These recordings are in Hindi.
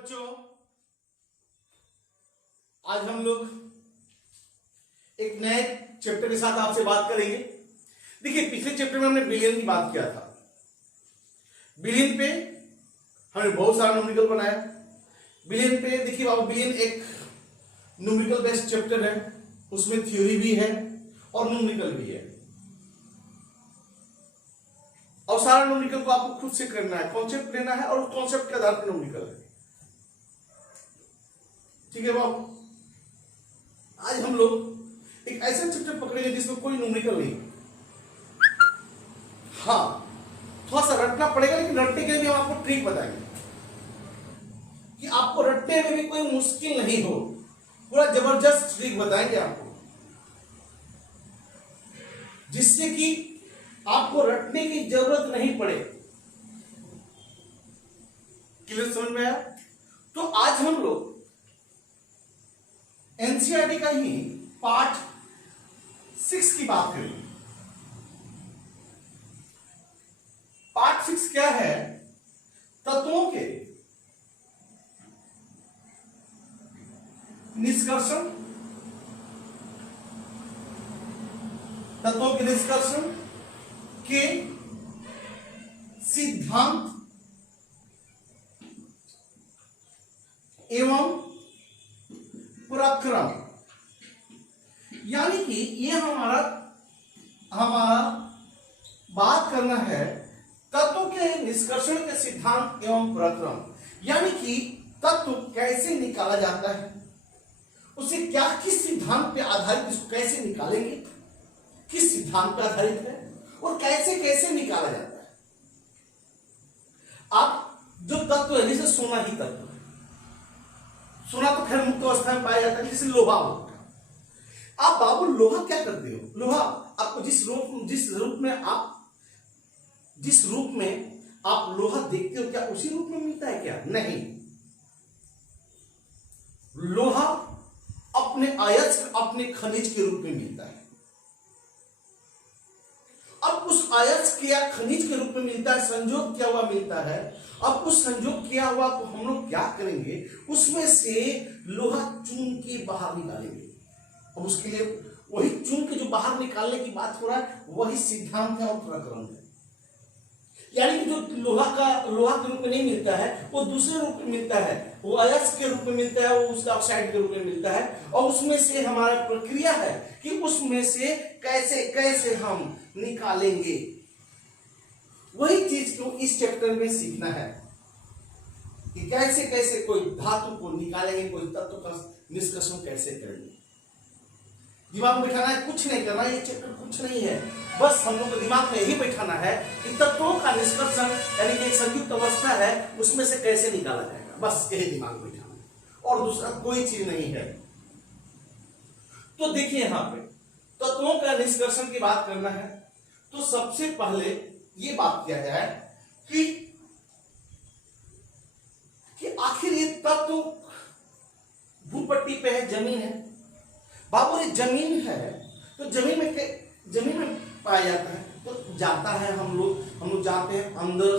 बच्चों, आज हम लोग एक नए चैप्टर के साथ आपसे बात करेंगे। देखिए, पिछले चैप्टर में हमने बिलियन की बात किया था। बिलियन पे हमने बहुत सारा न्यूमेरिकल बनाया। बिलियन पे देखिए बाबू, बिलियन एक न्यूमेरिकल बेस्ड चैप्टर है, उसमें थ्योरी भी है और न्यूमेरिकल भी है। और सारा न्यूमेरिकल को आपको खुद से करना है, कॉन्सेप्ट लेना है और कॉन्सेप्ट के आधार पर न्यूमेरिकल है। ठीक है बाबू, आज हम लोग एक ऐसा चैप्टर पकड़ेंगे जिसमें कोई न्यूमेरिकल नहीं। हाँ, थोड़ा सा रटना पड़ेगा, लेकिन रटने के लिए हम आपको ट्रिक बताएंगे कि आपको रटने में भी कोई मुश्किल नहीं हो। पूरा जबरदस्त ट्रिक बताएंगे आपको, जिससे कि आपको रटने की जरूरत नहीं पड़े। क्लियर, समझ में आया? तो आज हम लोग एनसीईआरटी का ही पार्ट 6 की बात करेंगे। पार्ट 6 क्या है? तत्वों के निष्कर्षण, तत्वों के निष्कर्षण के सिद्धांत एवं प्रक्रम। यानी कि ये हमारा बात करना है तत्व के निष्कर्षण के सिद्धांत एवं प्रक्रम। यानी कि तत्व कैसे निकाला जाता है, उसे क्या, किस सिद्धांत पे आधारित, इसको कैसे निकालेंगे, किस सिद्धांत पे आधारित है और कैसे कैसे निकाला जाता है। आप जो तत्व है, जैसे सोना ही तत्व है। सोना तो खैर मुक्त अवस्था में पाया जाता है, जैसे लोहा होता है। आप बाबू लोहा क्या करते हो? लोहा आपको जिस रूप में आप लोहा देखते हो, क्या उसी रूप में मिलता है? क्या नहीं। लोहा अपने अयस्क, अपने खनिज के रूप में मिलता है। अब उस अयस्क या खनिज के रूप में मिलता है, संयोग किया हुआ मिलता है। अब उस संयोग किया हुआ को हम लोग क्या करेंगे, उसमें से लोहा चून के बाहर निकालेंगे। अब उसके लिए वही चून के जो बाहर निकालने की बात हो रहा है, वही सिद्धांत है और प्रक्रम है। यानी कि जो लोहा के रूप में नहीं मिलता है, वो दूसरे रूप में मिलता है, वो अयस्क के रूप में मिलता है, वो उसका ऑक्साइड के रूप में मिलता है। और उसमें से हमारा प्रक्रिया है कि उसमें से कैसे कैसे हम निकालेंगे। वही चीज को इस चैप्टर में सीखना है कि कैसे कैसे कोई धातु को निकालेंगे, कोई तत्व का निष्कर्षण कैसे करेंगे। दिमाग में बैठाना है, कुछ नहीं करना। ये चैप्टर कुछ नहीं है, बस हम लोग को दिमाग में यही बैठाना है कि तत्वों का निष्कर्षण, यानी कि एक संयुक्त अवस्था है, उसमें से कैसे निकाला जाएगा। बस यही दिमाग में बैठाना है और दूसरा कोई चीज नहीं है। तो देखिए, यहां पे तत्वों का निष्कर्षण की बात करना है, तो सबसे पहले ये बात किया जाए कि आखिर ये तत्व भूपट्टी पे है, जमीन है। बाबू ये जमीन है, तो जमीन में पाया जाता है। तो जाता है, हम लोग जाते हैं अंदर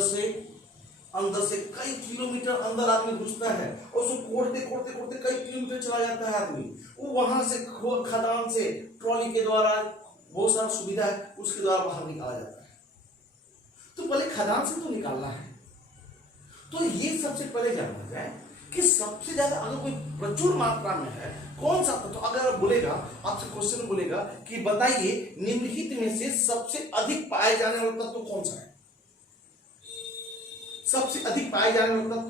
से कई किलोमीटर अंदर आदमी घुसता है और उसको कोड़ते कई किलोमीटर चला जाता है आदमी। वो वहां से खदान से ट्रॉली के द्वारा, बहुत सारा सुविधा है, उसके द्वारा बाहर निकाला जाता है। तो पहले खदान से तो निकालना है। तो ये सबसे पहले जानना जाए कि सबसे ज्यादा अगर कोई प्रचुर मात्रा में है, कौन सा तत्व? तो अगर बोलेगा, आपसे क्वेश्चन बोलेगा कि बताइए निम्नलिखित में से सबसे अधिक पाए जाने वाला तत्व कौन सा है? सबसे अधिक पाए जाने वाला तत्व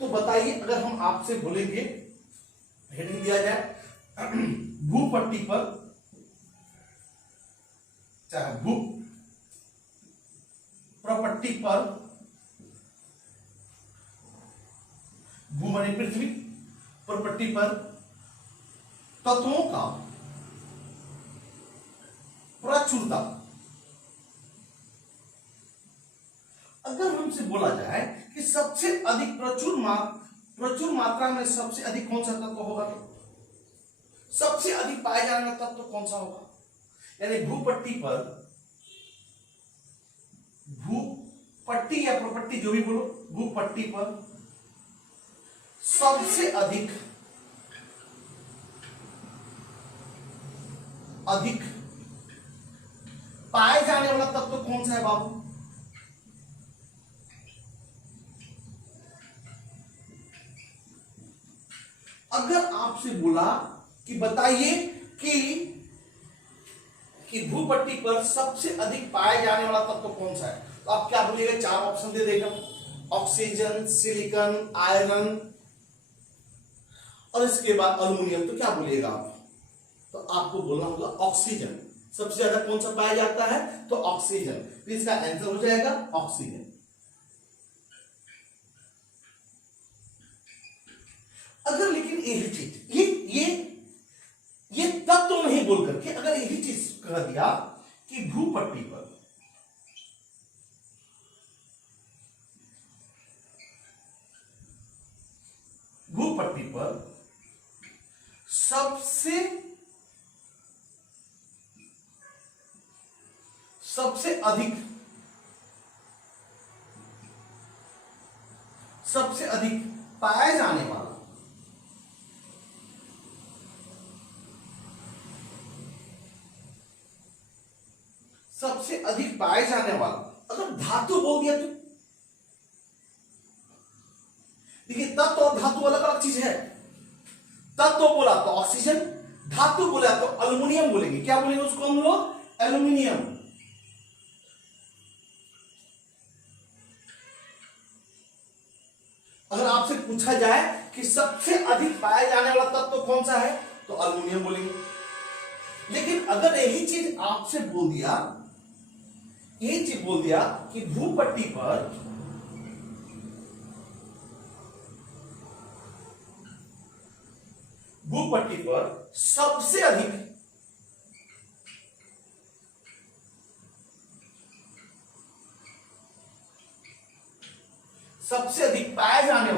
तो बताइए। अगर हम आपसे बोलेंगे, हेडिंग दिया जाए भूपट्टी पर, चाहे भू प्रपट्टी पर, भू माने पृथ्वी, प्रपट्टी पर तत्वों का प्रचुरता। अगर हमसे बोला जाए कि सबसे अधिक प्रचुर मात्रा में सबसे अधिक कौन सा तत्व होगा, तो सबसे अधिक पाए जाने वाला तत्व कौन सा होगा? यानी भूपट्टी या प्रपट्टी, जो भी बोलो, भूपट्टी पर सबसे अधिक पाए जाने वाला तत्व कौन सा है बाबू? अगर आपसे बोला कि बताइए कि भूपट्टी पर सबसे अधिक पाए जाने वाला तत्व कौन सा है, तो आप क्या बोलिएगा? 4 ऑप्शन दे देगा, ऑक्सीजन, सिलिकॉन, आयरन और इसके बाद अल्युमिनियम। तो क्या बोलिएगा आप? तो आपको बोलना होगा ऑक्सीजन। सबसे ज्यादा कौन सा पाया जाता है? तो ऑक्सीजन। तो इसका आंसर हो जाएगा ऑक्सीजन। अगर लेकिन यही चीज ये तत्व तो नहीं बोल करके अगर यही चीज कह दिया कि भूपट्टी पर सबसे अधिक पाया जाने वाला अगर धातु बोल दिया तो देखिए, तत्व और धातु अलग अलग चीज है। तत्व बोला तो ऑक्सीजन, धातु बोला तो अल्युमिनियम बोलेंगे। क्या बोलेंगे उसको हम लोग? एल्यूमिनियम। अगर आपसे पूछा जाए कि सबसे अधिक पाया जाने वाला तत्व कौन सा है, तो अल्युमिनियम बोलेंगे। लेकिन अगर यही चीज आपसे बोल दिया, कि भूपट्टी पर सबसे अधिक पाया जाने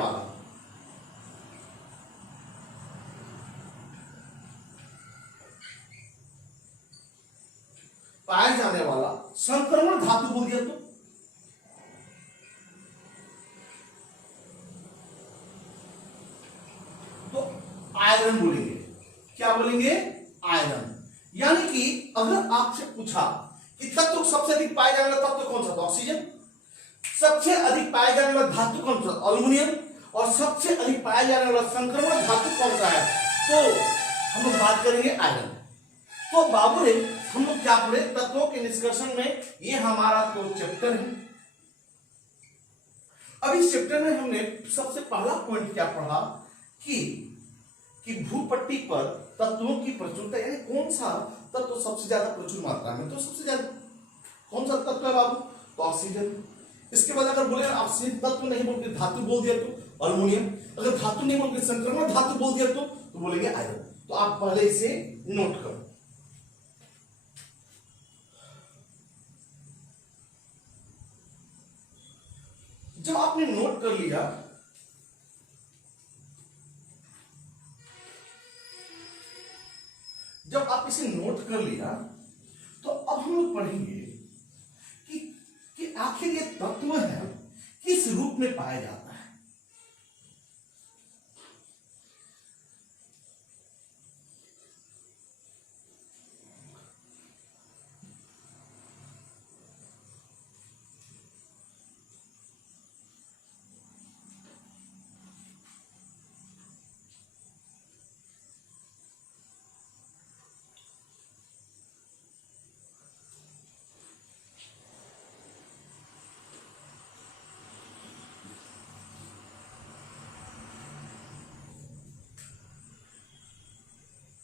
वाला संक्रमण धातु बोल दिया तो आयरन बोलेंगे। क्या बोलेंगे? आयरन। यानी कि अगर आपसे पूछा कि तत्व सबसे अधिक पाए जाने वाला तत्व कौन सा, तो ऑक्सीजन। सबसे अधिक पाए जाने वाला धातु कौन सा? अल्युमिनियम। और सबसे अधिक पाया जाने वाला संक्रमण धातु कौन सा है, तो हम लोग बात करेंगे आयरन। तो बाबू रे, हम लोग क्या पढ़े? तत्वों के निष्कर्षण में ये हमारा तो चैप्टर है। अब इस चैप्टर में हमने सबसे पहला पॉइंट क्या पढ़ा कि भूपट्टी पर तत्वों की प्रचुरता, यानी कौन सा तत्व सबसे ज्यादा प्रचुर मात्रा में। तो सबसे ज्यादा कौन सा तत्व है बाबू? तो ऑक्सीजन। इसके बाद अगर बोले ऑक्सीजन तत्व नहीं बोल के धातु बोल दिया तो अल्युमिनियम। अगर धातु नहीं बोल के संक्रमण धातु बोल दिया तो बोलेंगे आयरन। तो आप पहले इसे नोट करो। जब आपने नोट कर लिया, जब आप इसे नोट कर लिया, तो अब हम लोग पढ़ेंगे कि आखिर ये तत्व है किस रूप में पाया जाता है।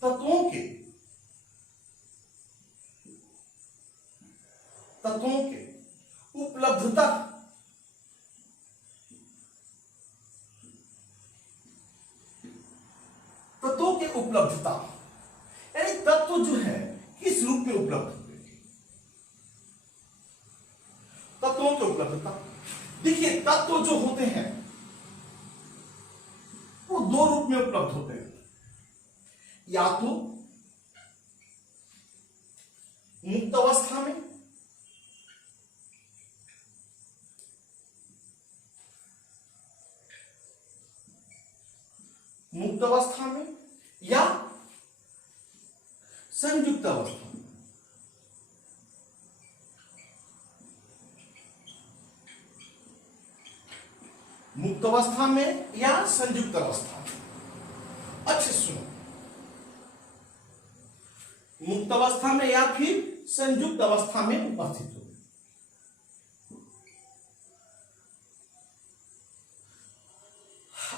तत्वों के उपलब्धता यानी तत्व जो है किस रूप में उपलब्ध होते हैं। तत्वों की उपलब्धता, देखिए तत्व जो होते हैं वो 2 रूप में उपलब्ध होते हैं। या तो मुक्त अवस्था में, मुक्त अवस्था में या संयुक्त अवस्था में। मुक्त अवस्था में या संयुक्त अवस्था में। अच्छे सुनो, मुक्त अवस्था में या फिर संयुक्त अवस्था में उपस्थित हो।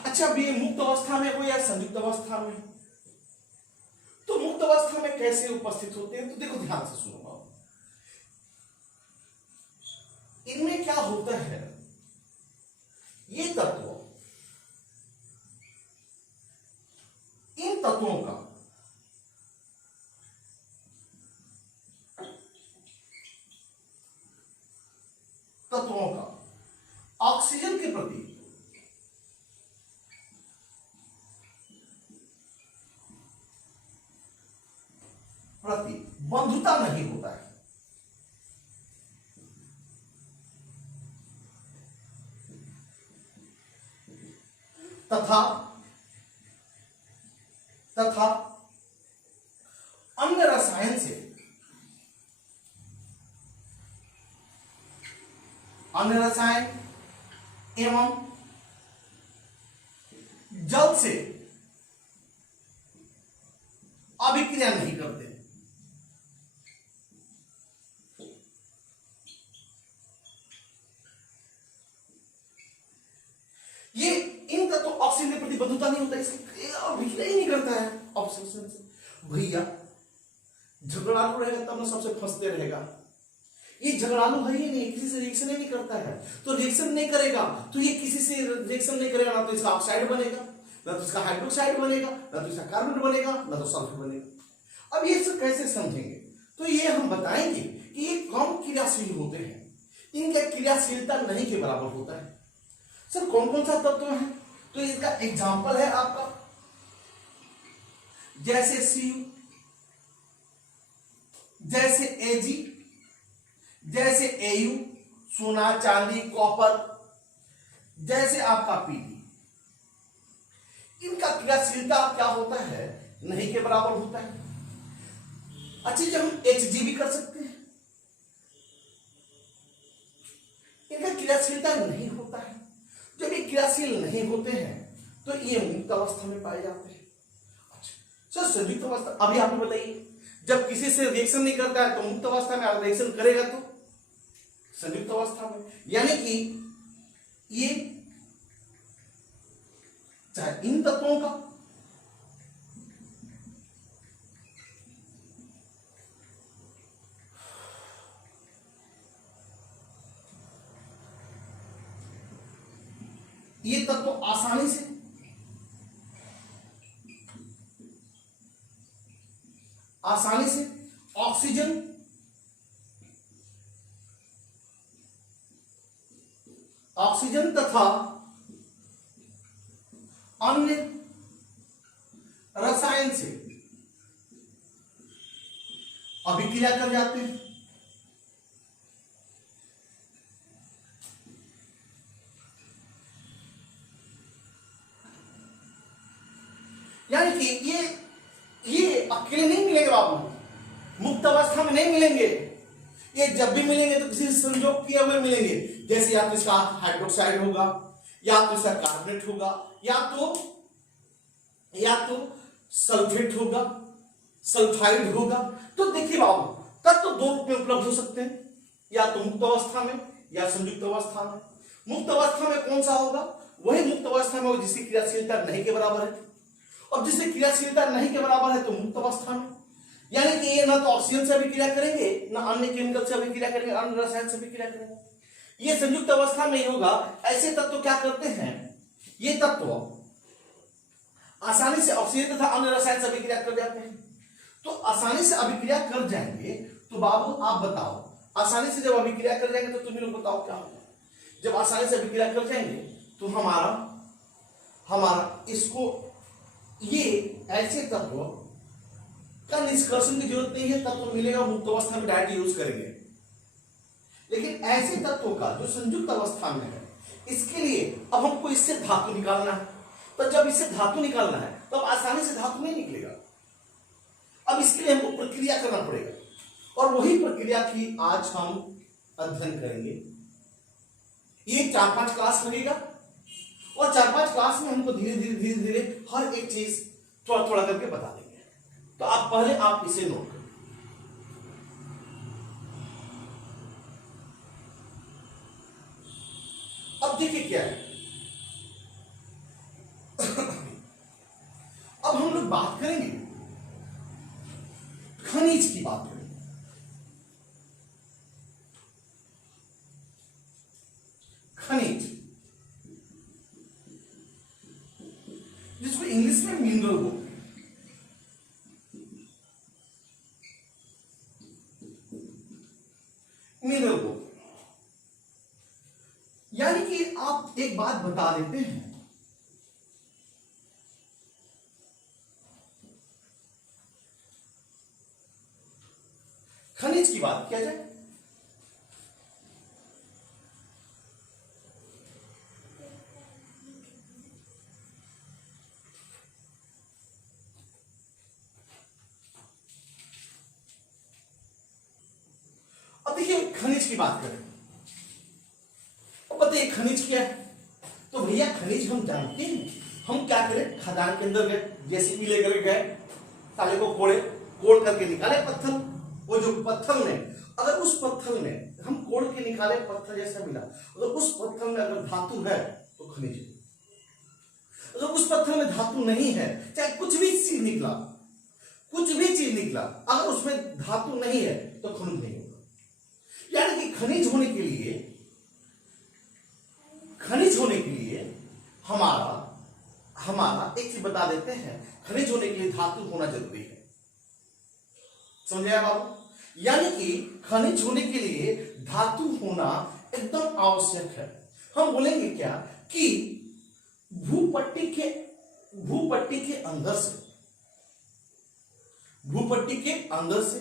अच्छा, अब ये मुक्त अवस्था में हो या संयुक्त अवस्था में, तो मुक्त अवस्था में कैसे उपस्थित होते हैं? तो देखो ध्यान से सुनो, इनमें क्या होता है, ये तत्व, इन तत्वों का ऑक्सीजन के प्रति बंधुता नहीं होता है। तथा अन्य रसायन से, एवं जल से अभिक्रिया नहीं करते। ये इन तत्व ऑक्सीजन के प्रति बंधुता नहीं होता, इसकी अभिक्रिया ही नहीं करता है ऑक्सीजन से। भैया झगड़ालू रहेगा तब ना सबसे फंसते रहेगा। ये झगड़ालू है ही नहीं, किसी से रिएक्शन ही नहीं करता है, तो रिएक्शन नहीं करेगा तो ये किसी से रिएक्शन नहीं करेगा, ना तो इसका ऑक्साइड बनेगा, ना तो इसका हाइड्रोक्साइड बनेगा, ना तो इसका कार्बन बनेगा, ना तो सल्फर बनेगा। अब ये सब कैसे समझेंगे? तो ये हम बताएंगे कि ये कम क्रियाशील होते हैं, इनका क्रियाशीलता नहीं के बराबर होता है। सर कौन कौन सा तत्व है? तो इसका एग्जाम्पल है आपका, जैसे Cu, जैसे Ag, जैसे Au, सोना चांदी कॉपर, जैसे आपका Pb। इनका क्रियाशीलता क्या होता है? नहीं के बराबर होता है। अच्छी, जब हम Hg भी कर सकते हैं, इनका क्रियाशीलता नहीं होता है। जब ये क्रियाशील नहीं होते हैं तो ये मुक्त अवस्था में पाए जाते हैं। अच्छा सर, संयुक्त अवस्था अभी आप बताइए, जब किसी से रिएक्शन नहीं करता है तो मुक्त अवस्था में, अगर रिएक्शन करेगा तो संयुक्त अवस्था में। यानी कि ये चाहे इन तत्वों का ये तत्व आसानी से ऑक्सीजन तथा अन्य रसायन से अभिक्रिया कर जाते हैं। यानी कि ये अकेले नहीं मिलेंगे बाबू, मुक्त अवस्था में नहीं मिलेंगे। ये जब भी मिलेंगे तो किसी संयोग किए हुए मिलेंगे, जैसे या तो इसका हाइड्रोक्साइड होगा, या तो इसका कार्बोनेट होगा, या तो सल्फेट होगा, सल्फाइड होगा। तो देखिए बाबू, तब तो दो रूप में उपलब्ध हो सकते हैं, या तो मुक्त अवस्था में या संयुक्त अवस्था में। मुक्त अवस्था में कौन सा होगा? वही मुक्त अवस्था में जिसकी क्रियाशीलता नहीं के बराबर है, और जिसकी क्रियाशीलता नहीं के बराबर है तो मुक्त अवस्था में। यानी कि ये ना तो ऑक्सीजन से अभिक्रिया करेंगे, ना अन्य केमिकल से अभिक्रिया करेंगे, अन्य रसायन से अभिक्रिया करेंगे। ये संयुक्त अवस्था में ही होगा। ऐसे तत्व क्या करते हैं? ये तत्व आसानी से ऑक्सीजन तथा अन्य रसायन से अभिक्रिया कर जाते हैं। तो आसानी से अभिक्रिया कर जाएंगे तो बाबू आप बताओ, आसानी से जब अभिक्रिया कर जाएंगे तो तुम लोग बताओ क्या होगा? जब आसानी से अभिक्रिया कर जाएंगे तो हमारा इसको, ये ऐसे तत्व का निष्कर्षण की जरूरत नहीं है, तत्व मिलेगा मुक्त अवस्था में डायरेक्ट यूज करेंगे। लेकिन ऐसे तत्वों का जो संयुक्त अवस्था में है, इसके लिए अब हमको इससे धातु निकालना है। तो जब इसे धातु निकालना है तो अब आसानी से धातु नहीं निकलेगा। अब इसके लिए हमको प्रक्रिया करना पड़ेगा और वही प्रक्रिया की आज हम अध्ययन करेंगे। ये 4-5 क्लास लगेगा और 4-5 क्लास में हमको धीरे धीरे हर एक चीज थोड़ा थोड़ा करके बता देंगे। तो आप पहले आप इसे नोट करें। अब देखिए क्या है, अब हम लोग बात करेंगे खनिज की बात करेंगे। खनिज जिसको इंग्लिश में मिनरल बोलते हैं। मिनरल बोलते हैं, यानी कि आप एक बात बता देते हैं, खनिज की बात किया जाए खनिज की बात करें तो बताइए खनिज क्या है। तो भैया खनिज हम जानते हैं, हम क्या करें, खदान के अंदर गए, जेसीबी लेकर गए, साले को कोड़ करके निकाले पत्थर। वो जो पत्थर में, अगर उस पत्थर में हम कोड़ के निकाले पत्थर जैसा मिला, अगर उस पत्थर में अगर धातु है तो खनिज है। अगर उस पत्थर में धातु नहीं है, चाहे कुछ भी चीज निकला, अगर उसमें धातु नहीं है तो खनिज नहीं होगा। यानी कि खनिज होने के लिए हमारा एक चीज बता देते हैं, खनिज होने के लिए धातु होना जरूरी है। समझे आप बाबू? यानी कि खनिज होने के लिए धातु होना एकदम आवश्यक है। हम बोलेंगे क्या कि भूपट्टी के अंदर से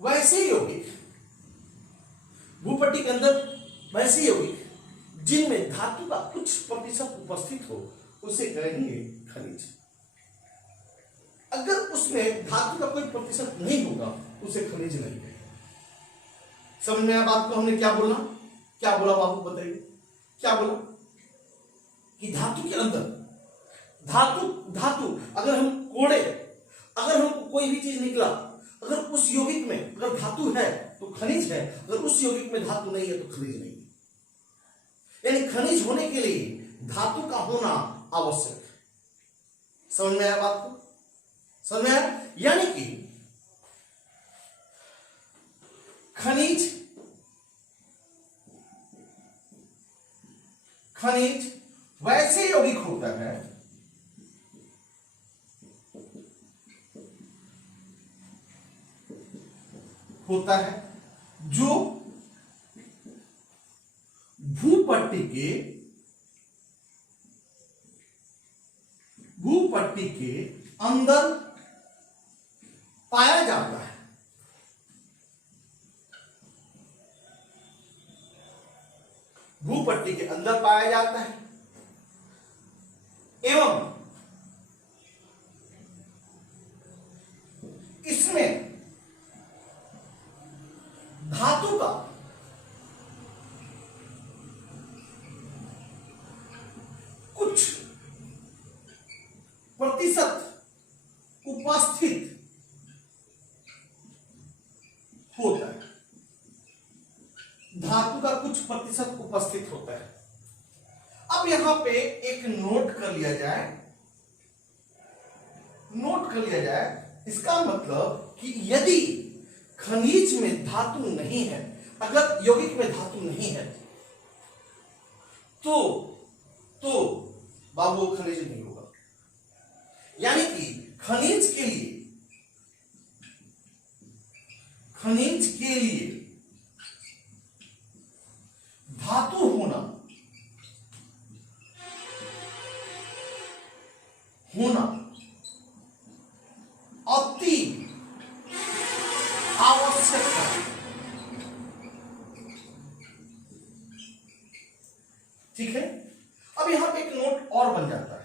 वैसे यौगिक, भूपट्टी के अंदर वैसे यौगिक जिनमें धातु का कुछ प्रतिशत उपस्थित हो उसे कहेंगे खनिज। अगर उसमें धातु का कोई प्रतिशत नहीं होगा उसे खनिज नहीं कहेंगे। समझ में आया बात को? हमने क्या बोला बाबू बताइए, क्या बोला कि धातु के अंदर धातु अगर हम कोड़े, अगर हमको कोई भी चीज निकला, अगर उस यौगिक में अगर धातु है तो खनिज है, अगर उस यौगिक में धातु नहीं है तो खनिज नहीं है। यानी खनिज होने के लिए धातु का होना आवश्यक है। समझ में आया बात को? समझ में आया? यानी कि खनिज वैसे यौगिक होता है जो भूपट्टी के अंदर पाया जाता है। भूपट्टी के अंदर पाया जाता है एवं इसमें धातु का कुछ प्रतिशत उपस्थित होता है। धातु का कुछ प्रतिशत उपस्थित होता है। अब यहां पे एक नोट कर लिया जाए, इसका मतलब कि यदि खनिज में धातु नहीं है, अगर यौगिक में धातु नहीं है तो बाबू खनिज नहीं होगा। यानी कि खनिज के लिए धातु होना अति आवश्यक है। ठीक है? अब यहां पे एक नोट और बन जाता है।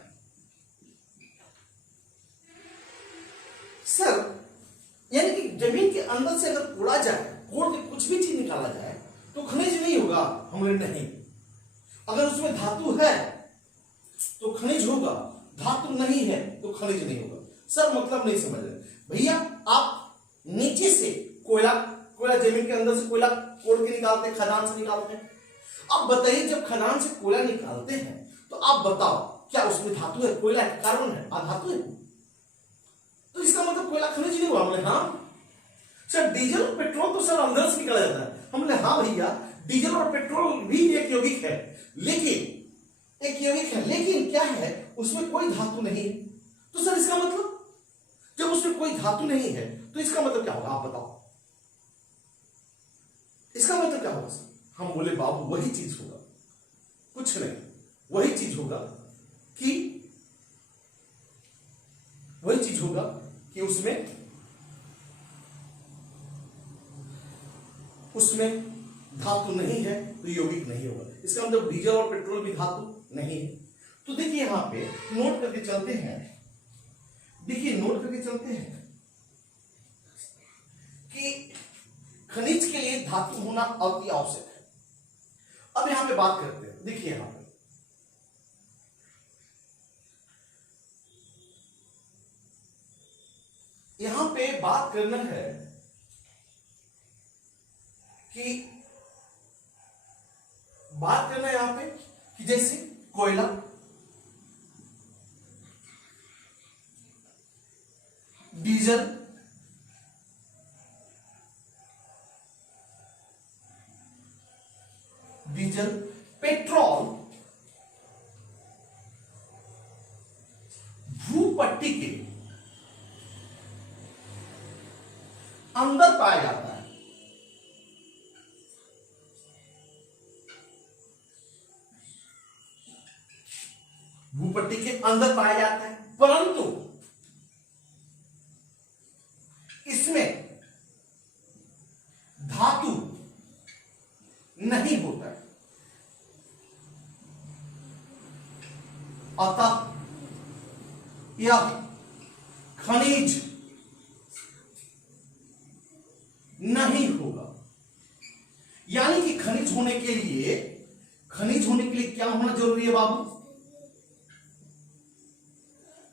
है तो खनिज होगा, धातु नहीं है तो खनिज नहीं होगा। सर मतलब नहीं समझ रहे भैया, आप नीचे से कोयला जमीन के अंदर से कोयला कोड़ के निकालते हैं, खदान से निकालते हैं। अब बताइए जब खदान से कोयला निकालते हैं तो आप बताओ क्या उसमें धातु है? कोयला है, कार्बन है, अधातु है। तो इसका मतलब कोयला खनिज नहीं हुआ। हमने हाँ सर डीजल और पेट्रोल तो सर अंदर से निकला जाता है। हमने हाँ भैया डीजल और पेट्रोल भी एक यौगिक है, लेकिन क्या है उसमें कोई धातु नहीं है। तो सर इसका मतलब जब उसमें कोई धातु नहीं है तो इसका मतलब क्या होगा? आप बताओ इसका मतलब क्या होगा सर? हम बोले बाबू वही चीज होगा, कुछ नहीं, वही चीज होगा कि उसमें धातु नहीं है तो यौगिक नहीं होगा। इसका मतलब डीजल और पेट्रोल भी धातु नहीं है। तो देखिए यहां पे नोट करके चलते हैं, कि खनिज के लिए धातु होना अति आवश्यक है। अब यहां पे बात करते हैं, देखिए यहां पे बात करना है यहां पे कि जैसे कोयला, डीजल, पेट्रोल भूपट्टी के अंदर पाया जाता है। भूपट्टी के अंदर पाया जाता है, परंतु इसमें धातु नहीं होता है। अतः यह खनिज नहीं होगा। यानी कि खनिज होने के लिए क्या होना जरूरी है बाबू?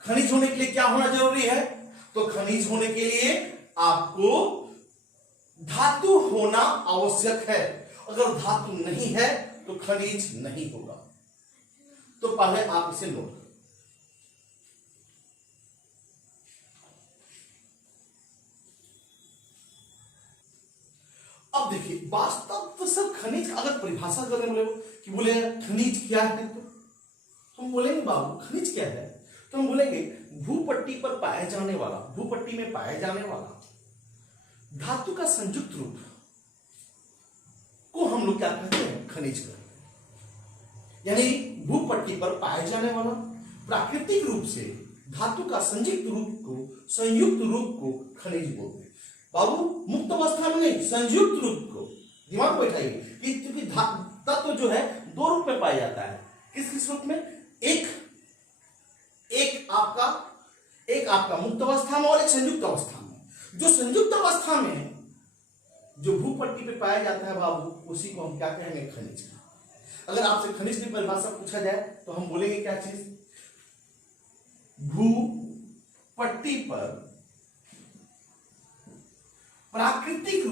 खनिज होने के लिए क्या होना जरूरी है? तो खनिज होने के लिए आपको धातु होना आवश्यक है। अगर धातु नहीं है तो खनिज नहीं होगा। तो पहले आप इसे नोट करें। अब देखिए वास्तव तो सर खनिज अगर परिभाषा करने बोले कि बोले खनिज क्या है, तो हम बोलेंगे बाबू खनिज क्या है, तो हम बोलेंगे भूपट्टी पर पाए जाने वाला, भूपट्टी में पाए जाने वाला धातु का संयुक्त रूप को हम लोग क्या कहते हैं? खनिज कहते हैं। यानी भूपट्टी पर पाए जाने वाला प्राकृतिक रूप से धातु का संयुक्त रूप को खनिज बोलते हैं। बाबू मुक्त अवस्था में नहीं, संयुक्त रूप को दिमाग में बैठाइए कि क्योंकि तत्व जो है दो रूप में पाया जाता है। किस रूप में? एक आपका मुक्त अवस्था में और एक संयुक्त अवस्था में। जो संयुक्त अवस्था में जो भूपट्टी पे पाया जाता है बाबू, उसी को हम क्या कहेंगे? खनिज। अगर आपसे खनिज की परिभाषा पूछा जाए तो हम बोलेंगे क्या चीज? भूपट्टी पर प्राकृतिक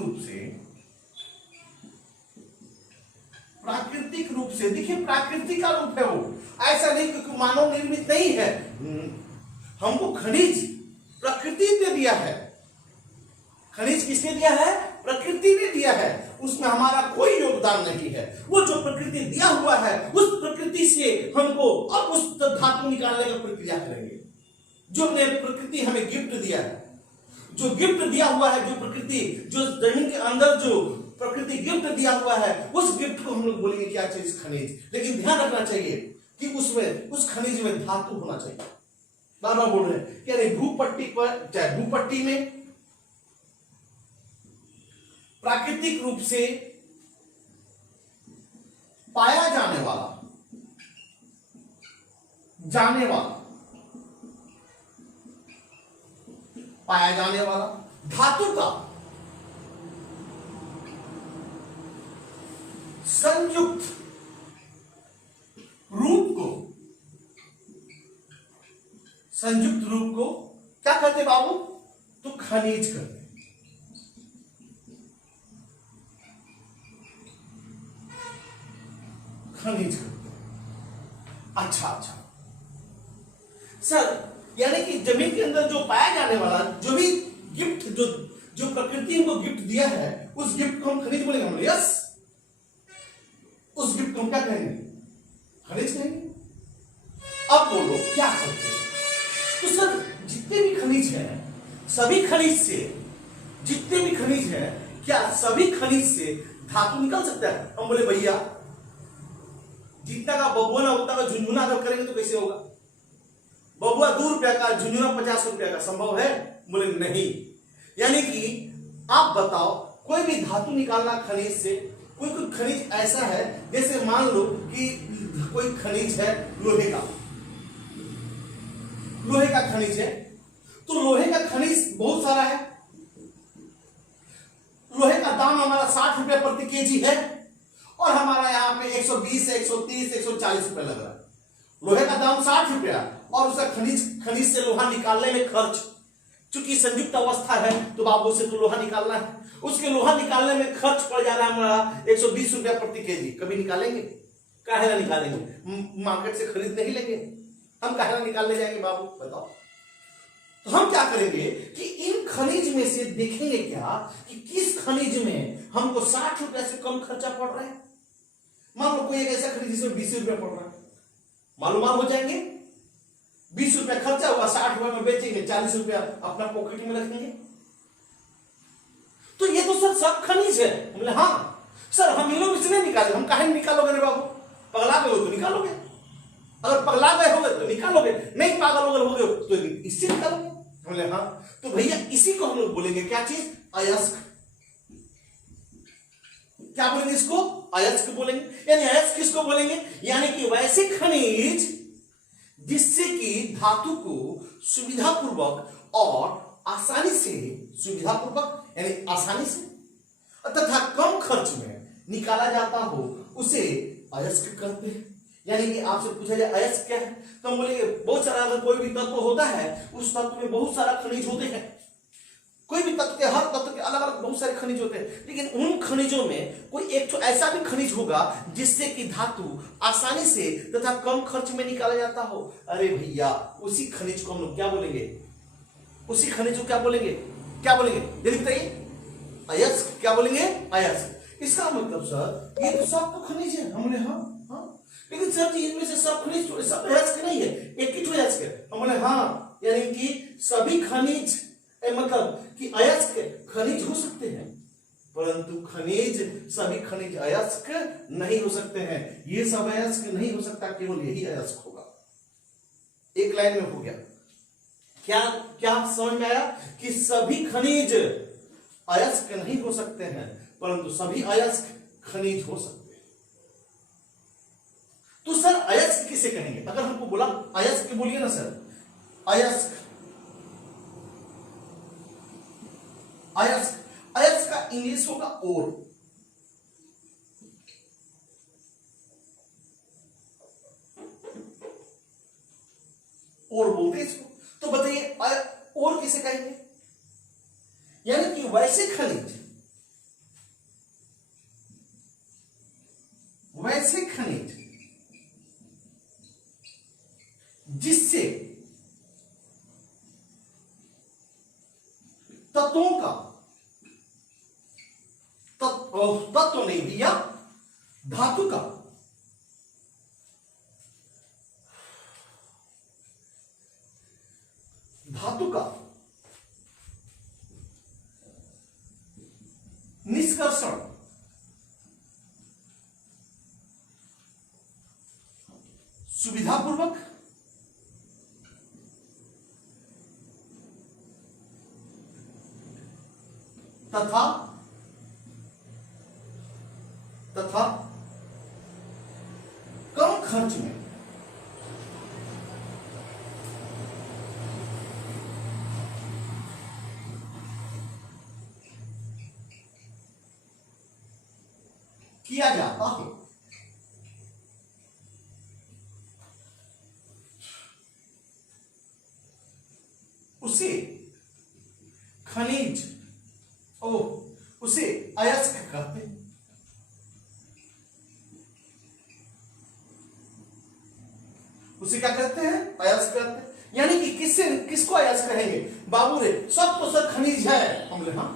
रूप से देखिए प्राकृतिक का रूप है वो, ऐसा नहीं क्योंकि मानव निर्मित नहीं है। हमको खनिज प्रकृति ने दिया है। खनिज किसने दिया है? प्रकृति ने दिया है। उसमें हमारा कोई योगदान नहीं है। वो जो प्रकृति दिया हुआ है उस प्रकृति से हमको अब उस धातु निकालने का प्रक्रिया करेंगे। जो प्रकृति हमें गिफ्ट दिया है, जो गिफ्ट दिया हुआ है, जो प्रकृति जो जमीन के अंदर जो प्रकृति गिफ्ट दिया हुआ है, उस गिफ्ट को हम लोग बोलेंगे क्या चीज? खनिज। लेकिन ध्यान रखना चाहिए कि उसमें उस खनिज में धातु होना चाहिए। बार बार बोल रहे हैं क्या नहीं? भूपट्टी पर चाहे भूपट्टी में प्राकृतिक रूप से पाया जाने वाला धातु का संयुक्त रूप संयुक्त रूप को क्या कहते बाबू? तो खनिज कहते हैं। खनिज कहते हैं। अच्छा अच्छा सर, यानी कि जमीन के अंदर जो पाया जाने वाला जो भी गिफ्ट, जो प्रकृति को गिफ्ट दिया है, उस गिफ्ट को हम खनिज बोलेंगे। हम यस, उस गिफ्ट को हम क्या कहेंगे? खनिज कहेंगे। अब बोलो क्या करते हैं? तो सर जितने भी खनिज हैं, सभी खनिज से, जितने भी खनिज हैं, क्या सभी खनिज से धातु निकल सकता है? हम बोले भैया जितना का बबुआ ना उतना का झुंझुना अगर करेंगे तो कैसे होगा? बबुआ 2 रुपया का, झुंझुना 50 रुपया का, संभव है? बोले नहीं। यानी कि आप बताओ, कोई भी धातु निकालना खनिज से, कोई खनिज ऐसा है, जैसे मान लो कि कोई खनिज है लोहे का, लोहे का खनिज है, तो लोहे का खनिज बहुत सारा है। लोहे का दाम हमारा 60 रुपया प्रति केजी है, और हमारा यहाँ पे 120, 130, 140 रुपया लग रहा है। लोहे का दाम 60 रुपया, और उसका खनिज से लोहा निकालने में खर्च, चूंकि संयुक्त अवस्था है तो बाबू से तो लोहा निकालना है, उसके लोहा निकालने में खर्च पड़ जा रहा है हमारा 120 रुपया प्रति केजी। कभी निकालेंगे? काहे ना निकालेंगे? मार्केट से खरीद नहीं लेंगे, हम काहे ना निकालने जाएंगे बाबू? बताओ। तो हम क्या करेंगे कि इन खनिज में से देखेंगे क्या कि किस खनिज में हमको 60 रुपया से कम खर्चा पड़ रहा है। मान लो कोई एक ऐसा खनिज जिसमें 20 रुपया पड़ रहा है, मालूम हो जाएंगे। 20 रुपया खर्चा हुआ, 60 रुपया में बेचेंगे, 40 रुपया अपना पॉकेट में रखेंगे। तो ये तो सर सब खनिज है। बोले हाँ सर, हम इन लोग इसलिए निकाले। हम काहे निकालोगे रे बाबू? पगला गए हो तो निकालोगे, अगर पगला गए होगे तो निकालोगे, नहीं पागल वगल हो गए तो इससे निकालोगे। बोले हाँ, तो भैया इसी को हम लोग बोलेंगे क्या चीज? अयस्क। क्या बोलेंगे इसको? अयस्क बोलेंगे। यानी अयस्क किसको बोलेंगे? यानी कि वैसे खनिज जिससे कि धातु को सुविधापूर्वक और आसानी से, सुविधापूर्वक यानी आसानी से तथा कम खर्च में निकाला जाता हो, उसे अयस्क कहते हैं। यानी कि आपसे पूछा जाए अयस्क क्या है, तो हम बोलेंगे बहुत सारा, अगर कोई भी तत्व होता है उस तत्व में बहुत सारा खनिज होते हैं। कोई भी तत्व के, हर तत्व के अलग अलग बहुत सारे खनिज होते हैं, लेकिन उन खनिजों में कोई एक तो ऐसा भी खनिज होगा जिससे कि धातु आसानी से तथा कम खर्च में निकाला जाता हो। अरे भैया उसी खनिज को हम लोग क्या बोलेंगे? उसी खनिज को क्या बोलेंगे? क्या बोलेंगे जल्दी बताइए? अयस्क। क्या बोलेंगे? अयस्क। इसका मतलब सर ये तो सब तो खनिज है। हमने हाँ हाँ, लेकिन सर इनमें से सब खनिज सब अयस्क नहीं है, एक ही अयस्क है। हम बोले हाँ, यानी कि सभी खनिज, मतलब कि अयस्क खनिज हो सकते हैं, परंतु खनिज, सभी खनिज अयस्क नहीं हो सकते हैं। ये सब अयस्क नहीं हो सकता, केवल यही अयस्क होगा। एक लाइन में हो गया। क्या क्या समझ में आया कि सभी खनिज अयस्क नहीं हो सकते हैं, परंतु सभी अयस्क खनिज हो सकते हैं। तो सर अयस्क किसे कहेंगे? अगर हमको बोला अयस्क बोलिए ना सर, अयस्क। अयस्क, अयस्क का इंग्लिश होगा ओर। ओर बोलते इसको। तो बताइए ओर किसे कहेंगे? यानी कि वैसे खनिज, वैसे खनिज जिससे तत्वों का, तत्व नहीं भैया, धातु का, धातु का निष्कर्षण सुविधापूर्वक तथा कम खर्च में किया जाता है। उसे खनिज उसे अयस्क कहते हैं। उसे क्या कहते हैं? अयस्क कहते हैं। यानी कि किसको अयस्क कहेंगे? बाबू रे सब तो सर खनिज है। हमने हाँ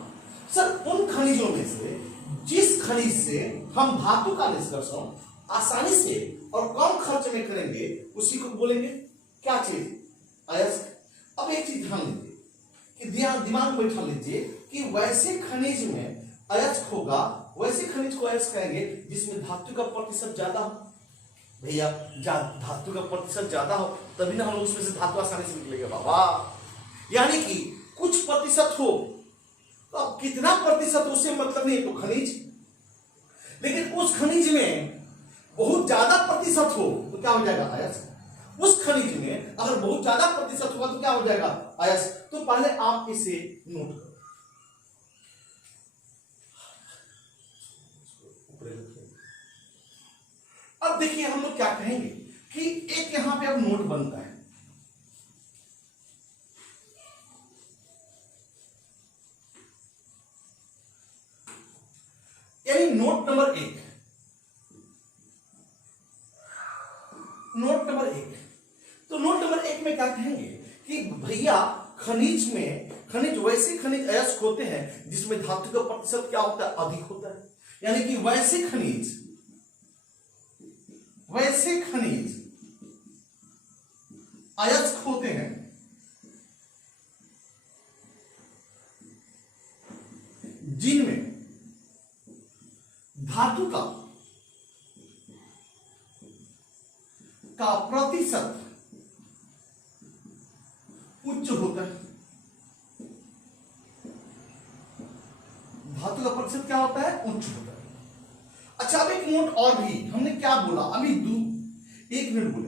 सर उन खनिजों में से जिस खनिज से हम धातु का निष्कर्षण आसानी से और कम खर्च में करेंगे उसी को बोलेंगे क्या चीज? अयस्क। अब एक चीज ध्यान लीजिए कि दिमाग में बैठा लीजिए कि वैसे खनिज में अयस्क होगा, वैसे खनिज को अयस्क कहेंगे जिसमें धातु का प्रतिशत ज्यादा हो। भैया धातु का प्रतिशत ज्यादा हो तभी ना हम लोग उसमें से धातु आसानी से निकलेगा बाबा। यानी कि कुछ प्रतिशत हो तो अब कितना प्रतिशत उससे मतलब नहीं, तो खनिज। लेकिन उस खनिज में बहुत ज्यादा प्रतिशत हो तो क्या हो जाएगा? अयस्क। उस खनिज में अगर बहुत ज्यादा प्रतिशत होगा तो क्या हो जाएगा? अयस्क। तो पहले आप इसे नोट करो। अब देखिए हम लोग क्या कहेंगे कि एक यहां पे अब नोट बनता है। यानी नोट नंबर एक, नोट नंबर एक। तो नोट नंबर एक में क्या कहेंगे कि भैया खनिज वैसे खनिज अयस्क होते हैं जिसमें धातु का प्रतिशत क्या होता है? अधिक होता है। यानी कि वैसे खनिज अयस्क होते हैं जिनमें धातु का प्रतिशत उच्च होता है। धातु का प्रतिशत क्या होता है? उच्च होता है। अच्छा अब एक नोट और भी, हमने क्या बोला अभी एक मिनट बोले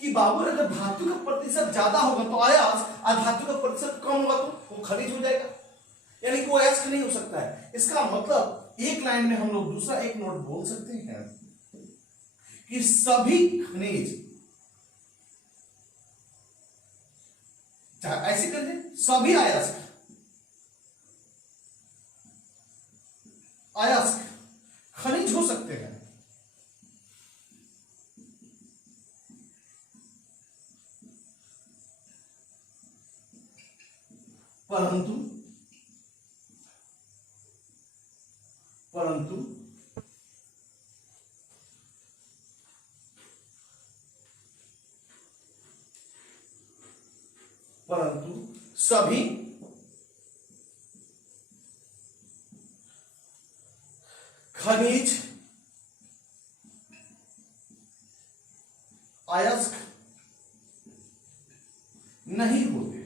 कि बाबू अगर धातु का प्रतिशत ज्यादा होगा तो अयस्क, और धातु का प्रतिशत कम होगा तो वो खनिज हो जाएगा। यानी कि वो अयस्क नहीं हो सकता है। इसका मतलब एक लाइन में हम लोग दूसरा एक नोट बोल सकते हैं कि सभी खनिज, ऐसे कर दे, सभी अयस्क खनिज हो सकते हैं परंतु सभी खनिज अयस्क नहीं होते।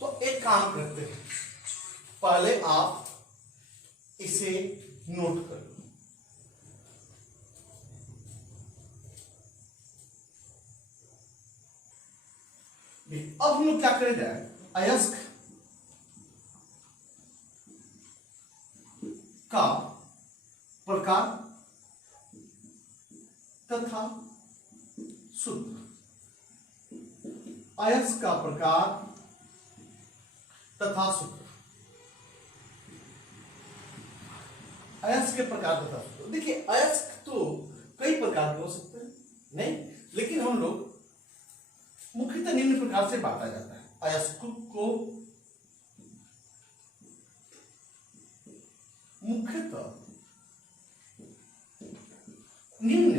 तो एक काम करते हैं, पहले आप इसे नोट कर लो। अब हम लोग क्या करेंगे? अयस्क का प्रकार तथा सूत्र। अयस्क का प्रकार तथा सूत्र। अयस्क के प्रकार तथा सूत्र। देखिए अयस्क तो कई प्रकार के हो सकते हैं, नहीं, लेकिन हम लोग मुख्यतः निम्न प्रकार से बांटा जाता है अयस्क को। मुख्यतः निम्न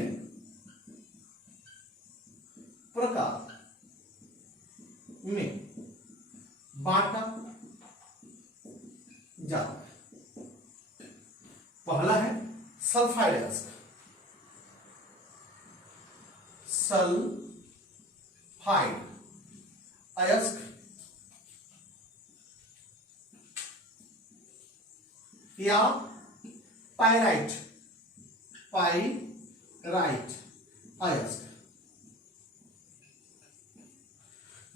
प्रकार में बांटा जाता है। पहला है सल्फाइड अयस्क। सल्फाइड अयस्क या पाइराइट अयस्क।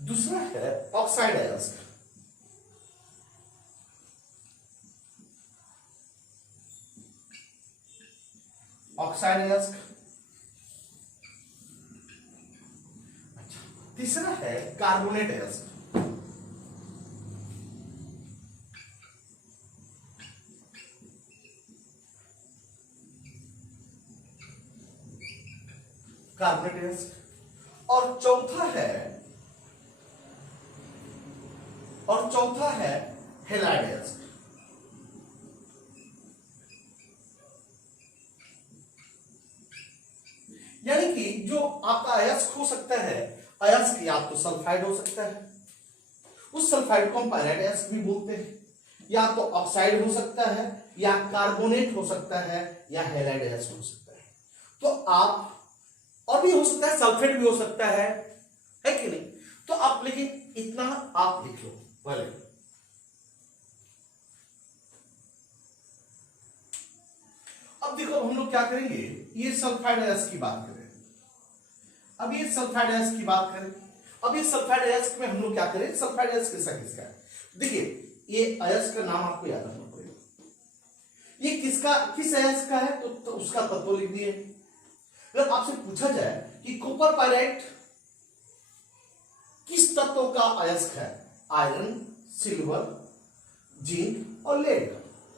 दूसरा है ऑक्साइड अयस्क। ऑक्साइड अयस्क तीसरा है कार्बोनेट एसिड। Carbonate acid. और चौथा है हैलाइड एसिड। यानी कि जो आपका अयस्क हो सकता है, अयस्क या तो सल्फाइड हो सकता है, उस सल्फाइड को हम पायराइड अयस्क भी बोलते हैं, या तो ऑक्साइड हो सकता है, या कार्बोनेट हो सकता है, या हैलाइड अयस्क हो सकता है। तो आप और भी हो सकता है, सल्फेट भी हो सकता है कि नहीं? तो आप लेकिन इतना आप लिख लो पहले। अब देखो हम लोग क्या करेंगे, ये सल्फाइड अयस्क की बात करें। अब ये सल्फाइड अयस्क की बात करें। अब ये सल्फाइड अयस्क में हम लोग क्या करें, सल्फाइड अयस्क किसका है? देखिए ये अयस्क का नाम आपको याद रखना पड़ेगा। ये किस अयस्क का है तो उसका तत्व लिख दिए। अगर आपसे पूछा जाए कि कॉपर पायराइट किस तत्व का अयस्क है, आयरन, सिल्वर, जिंक और लेड,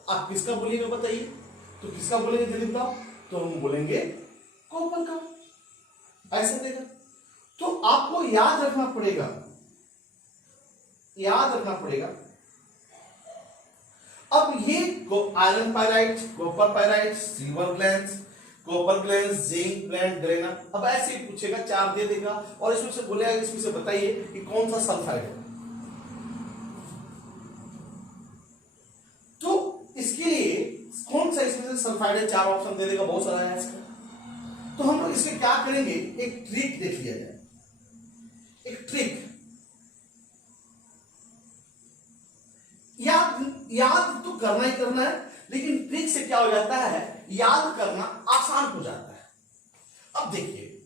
आप किसका बोलेंगे बताइए? तो किसका बोलेंगे जल्दी बताओ? तो हम बोलेंगे कॉपर का। ऐसे देगा तो आपको याद रखना पड़ेगा अब ये iron pyrite, copper pyrite, silver glance, zinc gland, ग्रेना। अब ऐसे ही पूछेगा, 4 दे देगा और इसमें से बोलेगा, इसमें से बताइए कि कौन सा सल्फाइड है। तो इसके लिए कौन सा इसमें से सल्फाइड है, 4 ऑप्शन दे देगा, बहुत सारा है इसका। तो हम लोग इसके क्या करेंगे, एक ट्रिक देख लिया जाए। एक ट्रिक याद तो करना ही करना है, लेकिन ट्रिक से क्या हो जाता है, याद करना आसान हो जाता है। अब देखिए,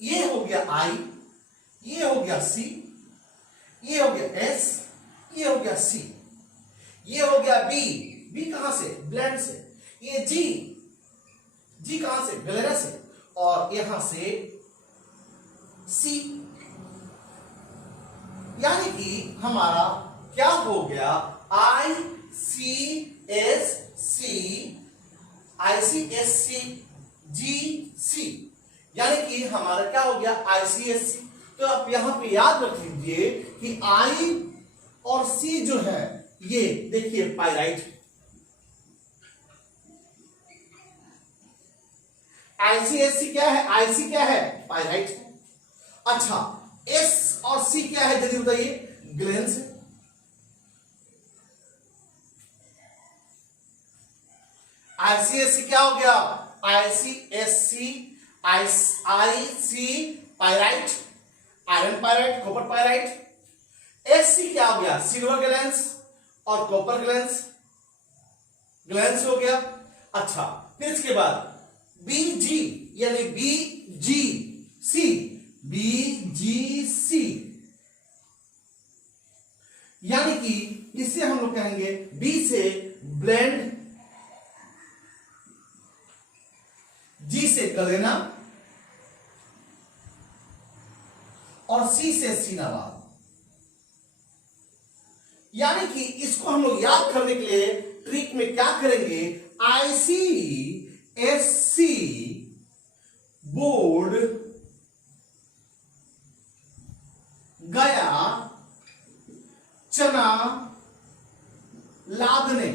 ये हो गया I, ये हो गया C, ये हो गया S, ये हो गया C, ये हो गया B कहां से, ब्लेंड से, ये G कहां से, गलेरा से, और यहां से C। यानी कि हमारा क्या हो गया, ICSC यानी कि हमारा क्या हो गया, ICSC। तो आप यहां पे याद रख लीजिए कि I और C जो है, ये देखिए पायराइट, ICSC क्या है, IC क्या है, पायराइट। अच्छा, S और C क्या है जल्दी बताइए, ग्लेंस। ICSC क्या हो गया, ICSC pyrite, iron pyrite, copper pyrite. SC क्या हो गया, सिल्वर ग्लैंस और कॉपर ग्लैंस हो गया। अच्छा, फिर इसके बाद BG यानी BGC यानी कि इसे हम लोग कहेंगे B से ब्लेंड, G से गलेना और C से सीनाबाद। यानी कि इसको हम लोग याद करने के लिए ट्रिक में क्या करेंगे, ICSC बोर्ड गया चना लादने।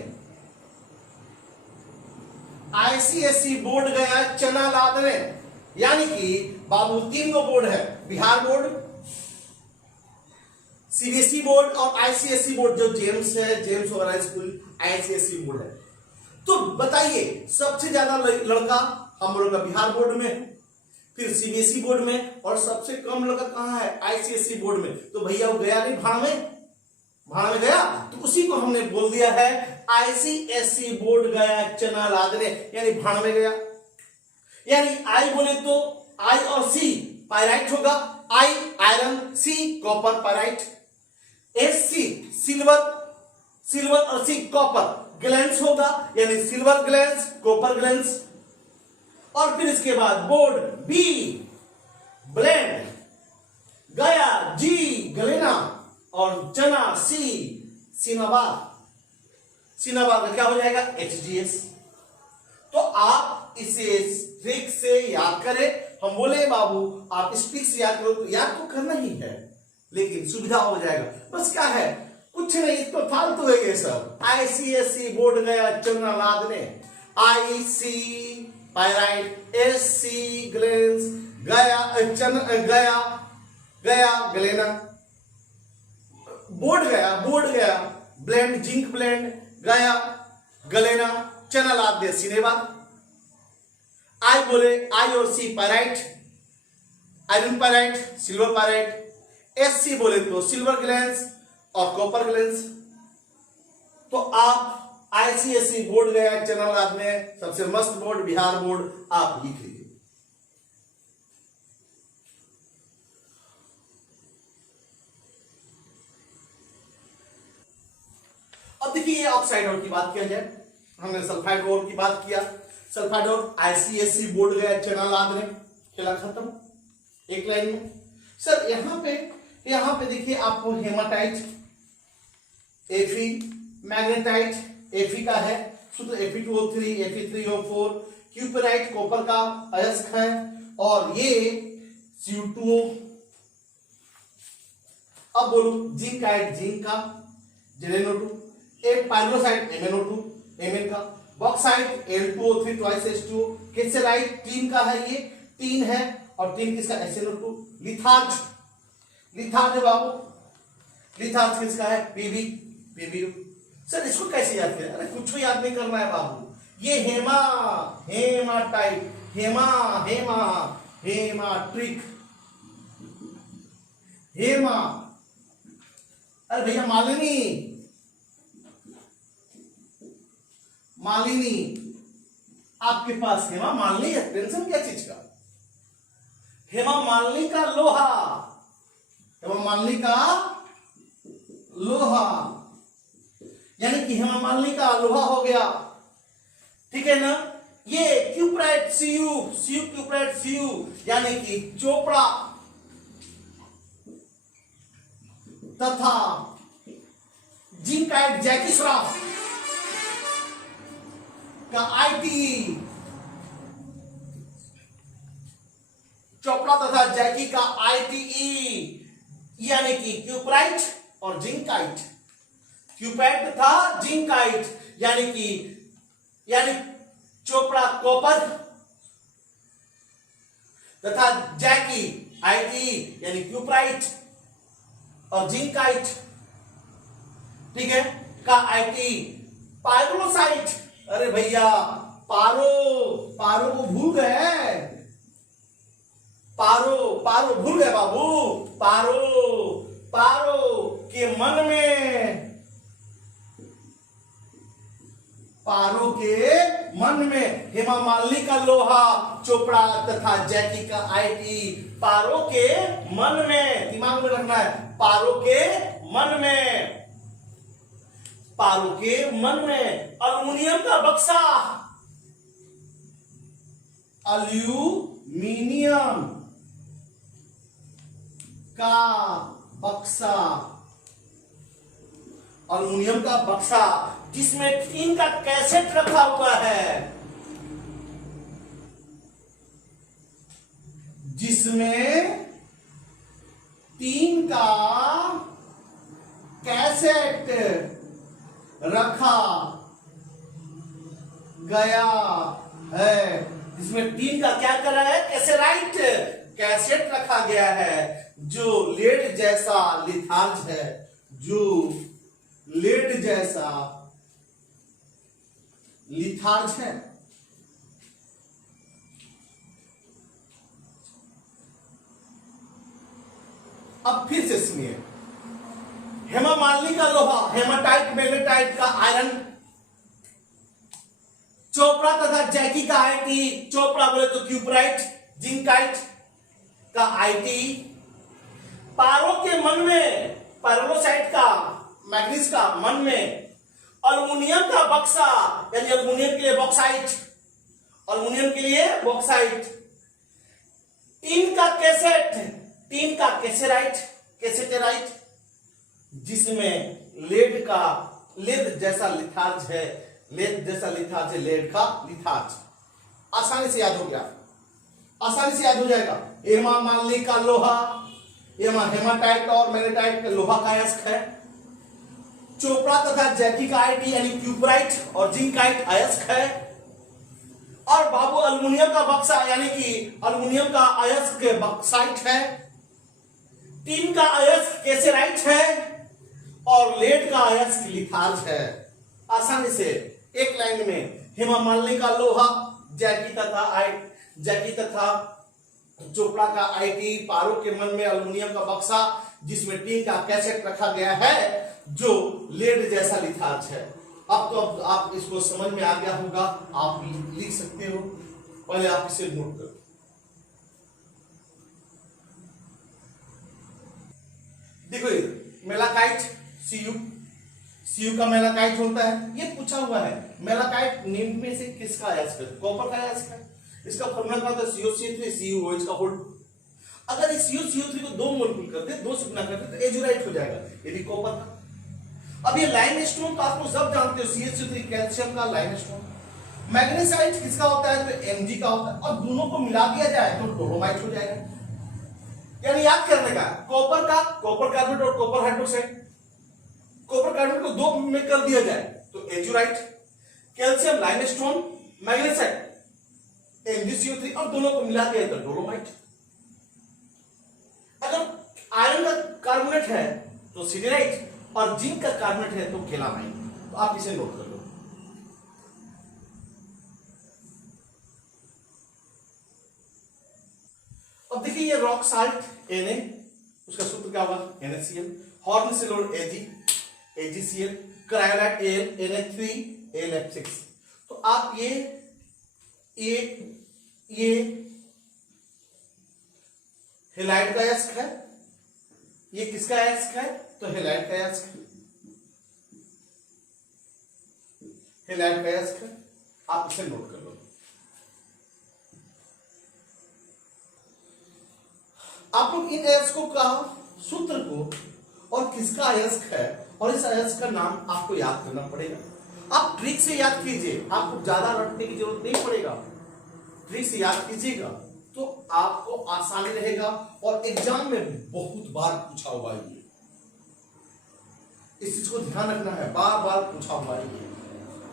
ICSC बोर्ड गया चना लादने, यानी कि बाबू 3 गो बोर्ड है, बिहार बोर्ड, CBSE बोर्ड और ICSC बोर्ड, जो जेम्स है, जेम्स वगैरह स्कूल ICSC बोर्ड है। तो बताइए सबसे ज्यादा लड़का हम लोग का बिहार बोर्ड में, फिर CBSE बोर्ड में, और सबसे कम लड़का कहां है, ICSC बोर्ड में। तो भैया वो गया नहीं भाड़ में गया, तो उसी को हमने बोल दिया है ICSC बोर्ड गया चना लादने, यानी भाड़ में गया। यानी I बोले तो I और C पायराइट होगा, I iron, C copper pyrite, SC silver और C कॉपर ग्लैंस होगा, यानी सिल्वर ग्लैंस, कॉपर ग्लैंस। और फिर इसके बाद बोर्ड B ब्लेंड, गया जी गलेना, और चना सी सिनाबाद। सिनाबाद का क्या हो जाएगा? HGS। तो आप इसे ट्रिक से याद करें। हम बोले बाबू आप इस ट्रिक से याद करो, तो याद तो करना ही है, लेकिन सुविधा हो जाएगा। बस क्या है, कुछ नहीं, इसको फालतू है ये सब। ICSE बोर्ड गया चना लादने, IC पायराइट, SC ग्लेंस, गया गलेना, बोर्ड गया ब्लेंड जिंक ब्लेंड, गया गलेना, चना लाद दे सिनेबाद। आई बोले आई और C pyrite, iron pyrite, silver pyrite. SC बोले तो सिल्वर ग्लेंस और कॉपर ग्लेंस। तो आप ICSE बोर्ड गया चना लाद में, सबसे मस्त बोर्ड बिहार बोर्ड, आप लिख लीजिए। अब देखिए ये ऑक्साइड और की बात किया जाए, हमने सल्फाइड और की बात किया। सल्फाइड और ICSE बोर्ड गया चना लाद में, खेला खत्म एक लाइन में। सर यहां पे देखिए आपको हेमाटाइट, Fe, मैग्नेटाइट Fe का है सूत्र Fe2O3, Fe3O4, क्यूपराइट कॉपर का अयस्क है, और ये Cu2O। अब बोलो जिंकाइट जिंक का ZnO2, पाइरोसाइट MnO2 Mn का, bauxite Al2O3 twice H2O, cassiterite tin का है, ये टीन है, और टीन किसका? SnO2। लिथार्ज है बाबू, लिथार्ज किसका है? PbU। सर इसको कैसे याद करें? अरे कुछ याद नहीं करना है बाबू, ये हेमाटाइट, हेमाट्रिक, अरे भैया मालिनी आपके पास हेमा मालिनी है, टेंशन क्या चीज का? हेमा मालिनी का लोहा, यानी कि हेमा मालिनी का लोहा हो गया, ठीक है ना। ये क्यूपराइट Cu क्यूपराइट Cu, यानी कि चोपड़ा तथा जिंकाइट जैकी श्रॉफ का ITE, चोपड़ा तथा जैकी का ITE, यानी कि क्यूपराइट और जिंकाइट, क्यूपराइट तथा जिंकाइट, यानी चोपड़ा कॉपर तथा जैकी ITE, यानी क्यूपराइट और जिंकाइट, ठीक है, का ITE। पायरोसाइट, अरे भैया पारो को भूल गए, पारो भूल गए बाबू, पारो के मन में हेमा मालिनी का लोहा, चोपड़ा तथा जैकी का ITE, पारो के मन में, दिमाग में रखना है, पारो के मन में अल्युमिनियम का बक्सा, अल्यूमिनियम का बक्सा जिसमें टीन का कैसेट रखा हुआ है, जिसमें टीन का कैसेट रखा गया है, जिसमें टीन का क्या कर रहा है? कैसेराइट कैसेट रखा गया है, जो लेड जैसा लिथार्ज है, जो लेड जैसा लिथार्ज है। अब फिर से सुनिए, हेमा मालिनी का लोहा, हेमाटाइट मैग्नेटाइट का आयरन, चोपड़ा तथा जैकी का ITE, चोपड़ा बोले तो क्यूपराइट, जिंकाइट का ITE, पारो के मन में, पायरोसाइट का, मैग्नीज का मन में, अल्युमिनियम का बक्सा, यानी अल्युमिनियम के लिए बॉक्साइट, टीन का कैसेट, टीन का कैसेटेराइट, जिसमें लेड जैसा लिथार्ज है, लेड का लिथार्ज। आसानी से याद हो गया, आसानी से याद हो जाएगा। हेमा मालिनी का लोहा, हेमाटाइट और मैग्नेटाइट का लोहा का अयस्क है। चोपड़ा तथा जैकी का आईटी यानी क्यूपराइट और जिंकाइट अयस्क है। और बाबू अल्युमिनियम का बक्सा यानी कि अल्युमिनियम का अयस्क बक्साइट है। टीन का अयस्क कैसेराइट है और लेड का अयस्क लिथार्ज है। आसानी से एक लाइन में हेमा मालिनी का लोहा, जैकी तथा चोपड़ा का आईटी, पारो के मन में अल्युमिनियम का बक्सा जिसमें टीन का कैसेट रखा गया है जो लेड जैसा लिथार्ज है। अब तो आप इसको समझ में आ गया होगा, आप लिख सकते हो। पहले आप इसे नोट करो। देखो ये मेलाकाइट, सीयू का मेलाकाइट होता है। ये पूछा हुआ है मेलाकाइट निम्न में से किसका अयस्क है? कॉपर का अयस्क है। इसका फॉर्मूला क्या होता है? CuO3 CuOH का होल्ड। अगर इस CuO3 को 2 मोल करते, 2 से गुना करते तो एजुराइट हो जाएगा, ये भी कॉपर का। अब ये लाइमस्टोन तो आप सब जानते हो, CaCO3 कैल्शियम का लाइमस्टोन। मैग्नेसाइट किसका होता है? तो Mg का होता है। और दोनों को मिला दिया जाए तो डोलोमाइट हो जाएगा। यानी याद करने का, कॉपर कार्बोनेट और कॉपर हाइड्रोक्साइड, कॉपर कार्बोनेट को 2 में कर दिया जाए तो एजुराइट, कैल्शियम लाइमस्टोन, मैग्नेसाइट MgCO3 और दोनों को मिला दिया तो डोलोमाइट। अगर आयरन का कार्बोनेट है तो सिडराइट और जिंक का कार्बोनेट है तो केलामाइन। तो आप इसे नोट कर लो। अब देखिए ये रॉक साल्ट Na, उसका सूत्र क्या होगा? NaCl, horn Sillod AgCl, cryolite Al, Na3 AlF6। तो आप ये हेलाइड का अयस्क है, ये किसका अयस्क है? तो हेलाइड का अयस्क है, हेलाइड का अयस्क है। आप इसे नोट कर लो। आप लोग इन अयस्कों का सूत्र को और किसका अयस्क है और इस अयस्क का नाम आपको याद करना पड़ेगा। आप ट्रिक से याद कीजिए, आपको ज्यादा रटने की जरूरत नहीं पड़ेगा। ट्रिक से याद कीजिएगा तो आपको आसानी रहेगा और एग्जाम में बहुत बार पूछा हुआ है। इस चीज को ध्यान रखना है, बार बार पूछा हुआ है।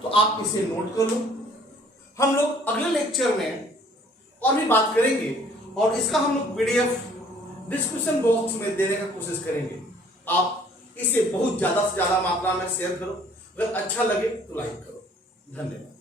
तो आप इसे नोट कर लो। हम लोग अगले लेक्चर में और भी बात करेंगे और इसका हम लोग PDF डिस्क्रिप्शन बॉक्स में देने का कोशिश करेंगे। आप इसे बहुत ज्यादा से ज्यादा मात्रा में शेयर करो। अगर अच्छा लगे तो लाइक करो। धन्यवाद।